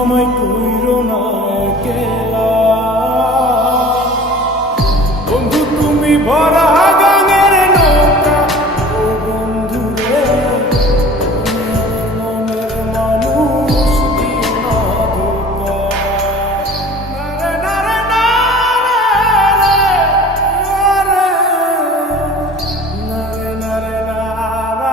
আমায় কইরো না একলা, বন্ধু তুমি ভরা গাঙের নৌকা, ও বন্ধু রে তুমি আমার মনের মানুষ, দিও না ধোঁকা। নারে নারে নারে নারে নারে নারে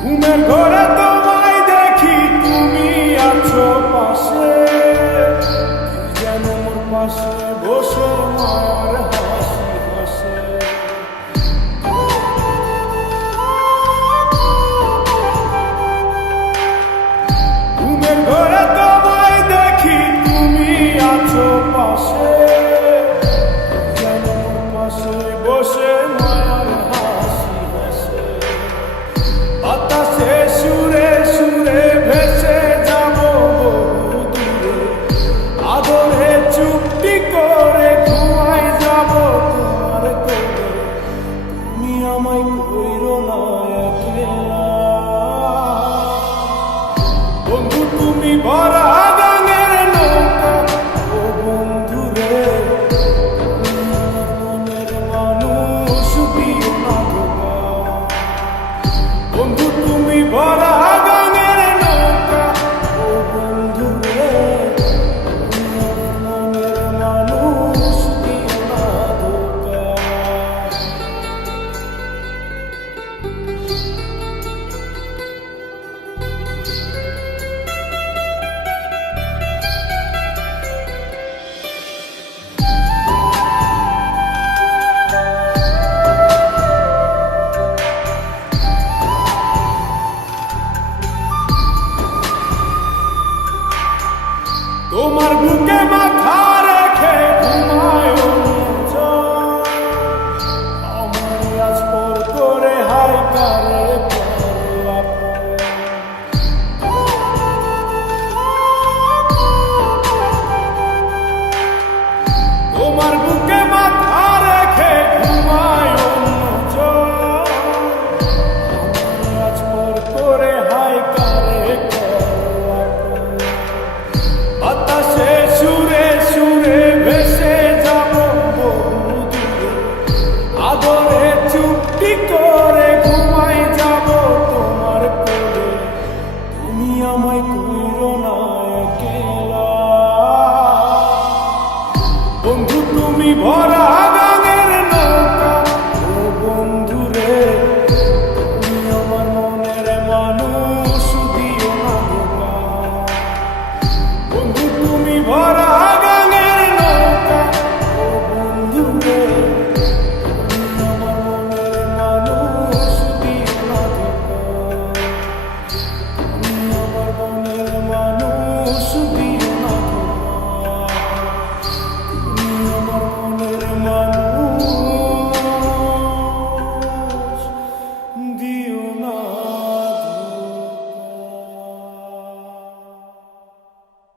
ঘুমের ঘরে তোমায় দেখি, তুমি আছো পাশে, যেন মোর পাশে বসে মায়ার হাসি হাসে। ঘুমের ঘরে তোমায় দেখি, তুমি আছো পাশে, যেন মোর পাশে বসে মায়ার হাসি হাসে। বাতাসে সুরে সুরে ভেসে যাব বহু দূরে, আদরে চুক্তি করে ঘুমাই যাব তোমার কোলে। তুমি আমায় কইরো না একলা, বন্ধু তুমি ভরা গাঙের নৌকা, ও বন্ধু রে তুমি আমার মনের মানুষ, দিও না ধোঁকা। বন্ধু তুমি ভরা গাঙের নৌকা, ও বন্ধু রে তুমি আমার মনের মানুষ, দিও না ধোঁকা। তোমার বুকে মাথা রেখে ঘুমায় অন্যজন, আমার আজ পর করে হাই কারে পরে আপন। তোমার বুকে মাথা রেখে ঘুমায় অন্যজন, আমার আজ পর করে হাই কারে পরে আপন। বাতাসে সুরে সুরে ভেসে যাব বহু দূরে, আদরে চুক্তি করে ঘুমাই যাব তোমার কোলে। তুমি আমায় কইরো না একলা, বন্ধু তুমি ভরা